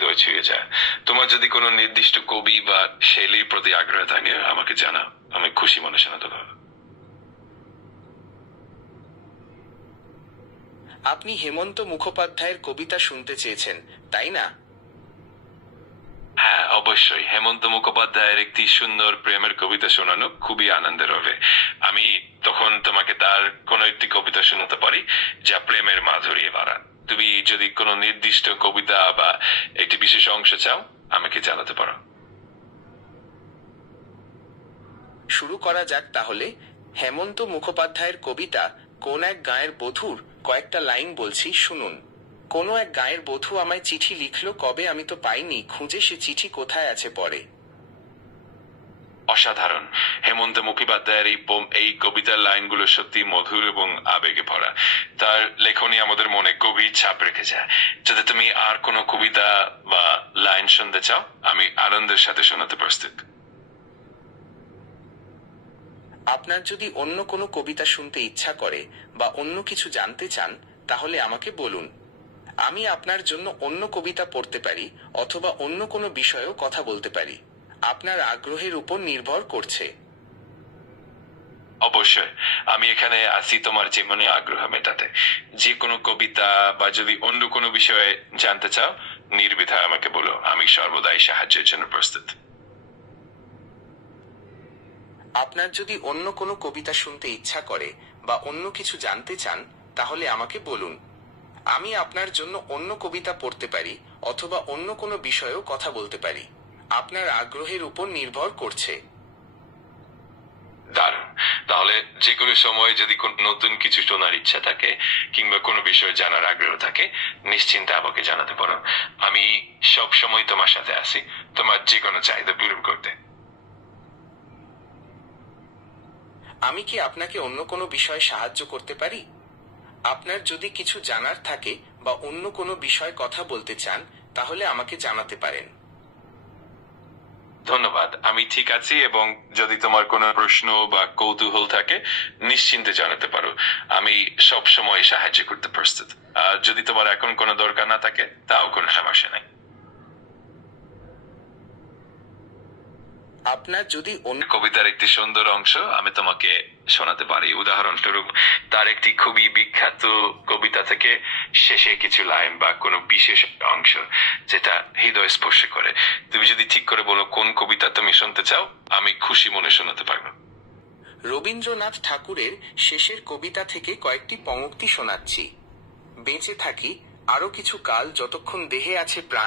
হৃদয় ছুঁয়ে যায়। তোমার যদি কোনো নির্দিষ্ট কবি বা শৈলীর প্রতি আগ্রহ থাকে আমাকে জানাও, আমি খুশি মনে শোনাতে পারবো। আপনি হেমন্ত মুখোপাধ্যায়ের কবিতা শুনতে চেয়েছেন, তাই না? হ্যাঁ, অবশ্যই। হেমন্ত মুখোপাধ্যায়ের একটি সুন্দর প্রেমের কবিতা শোনানো খুবই আনন্দের হবে। আমি তখন তোমাকে তার কোন একটি কবিতা শোনাতে পারি যা প্রেমের মাধুরী ভরা। তুমি যদি কোনো নির্দিষ্ট কবিতা বা একটি বিশেষ অংশ চাও আমাকে জানাতে পারো। শুরু করা যাক তাহলে। হেমন্ত মুখোপাধ্যায়ের কবিতা কোন এক গাঁয়ের বধূর কয়েকটা লাইন বলছি, শুনুন। কোনো এক গাঁয়ের বধূ আমায় চিঠি লিখলো কবে, আমি তো পাইনি খুঁজে সে চিঠি কোথায় আছে পড়ে। অসাধারণ। হেমন্ত মুখোপাধ্যায়ের এই কবিতার লাইনগুলো সত্যি মধুর এবং আবেগে ভরা। তার লেখনী আমাদের মনে গভীর ছাপ রেখে যায়। যদি তুমি আর কোনো কবিতা বা লাইন শুনতে চাও আমি আনন্দের সাথে শোনাতে প্রস্তুত। আপনার যদি অন্য কোনো কবিতা শুনতে ইচ্ছা করে বা অন্য কিছু জানতে চান তাহলে আমাকে বলুন। আমি আপনার জন্য অন্য কবিতা পড়তে পারি অথবা অন্য কোনো বিষয়েও কথা বলতে পারি। আপনার আগ্রহের উপর নির্ভর করছে। অবশ্যই, আমি এখানে আছি তোমার যে মনে আগ্রহ মেটাতে। যে কোনো কবিতা বা যদি অন্য কোনো বিষয়ে জানতে চাও নির্দ্বিধায় আমাকে বলো, আমি সর্বদাই সাহায্যের জন্য প্রস্তুত। আপনার যদি অন্য কোনো কবিতা শুনতে ইচ্ছা করে বা অন্য কিছু জানতে চান তাহলে আমাকে বলুন। আমি আপনার জন্য অন্য কবিতা পড়তে পারি অথবা অন্য কোনো বিষয়েও কথা বলতে পারি। আপনার আগ্রহের উপর নির্ভর করছে। দারুণ। তাহলে যে কোনো সময় যদি কোনো নতুন কিছু শোনার ইচ্ছা থাকে কিংবা কোনো বিষয়ে জানার আগ্রহ থাকে নিশ্চিন্তে আমাকে জানাতে পারো। আমি সব সময় তোমার সাথে আছি তোমার যে কোনো চাহিদা পূরণ করতে। আমি কি আপনাকে অন্য কোনো বিষয়ে সাহায্য করতে পারি? আপনার যদি কিছু জানার থাকে বা অন্য কোনো বিষয়ে কথা বলতে চান তাহলে আমাকে জানাতে পারেন। ধন্যবাদ, আমি ঠিক আছি এবং যদি তোমার কোনো প্রশ্ন বা কৌতূহল থাকে নিশ্চিন্তে জানাতে পারো। আমি সব সময় সাহায্য করতে প্রস্তুত। আর যদি তোমার এখন কোনো দরকার না থাকে তাও কোনো সমস্যা নেই। আপনার যদি অন্য কবিতার একটি সুন্দর অংশ আমি তোমাকে শোনাতে পারি। উদাহরণস্বরূপ তার একটি খুবই বিখ্যাত কবিতা থেকে শেষে কিছু লাইন বা কোনো বিশেষ অংশ যেটা হৃদয় স্পর্শ করে। তুমি যদি ঠিক করে বলো কোন কবিতা তুমি শুনতে চাও আমি খুশি মনে শোনাতে পারবো। রবীন্দ্রনাথ ঠাকুরের শেষের কবিতা থেকে কয়েকটি পংক্তি শোনাচ্ছি। বেঁচে থাকি আরো কিছু কাল, যতক্ষণ দেহে আছে প্রাণ।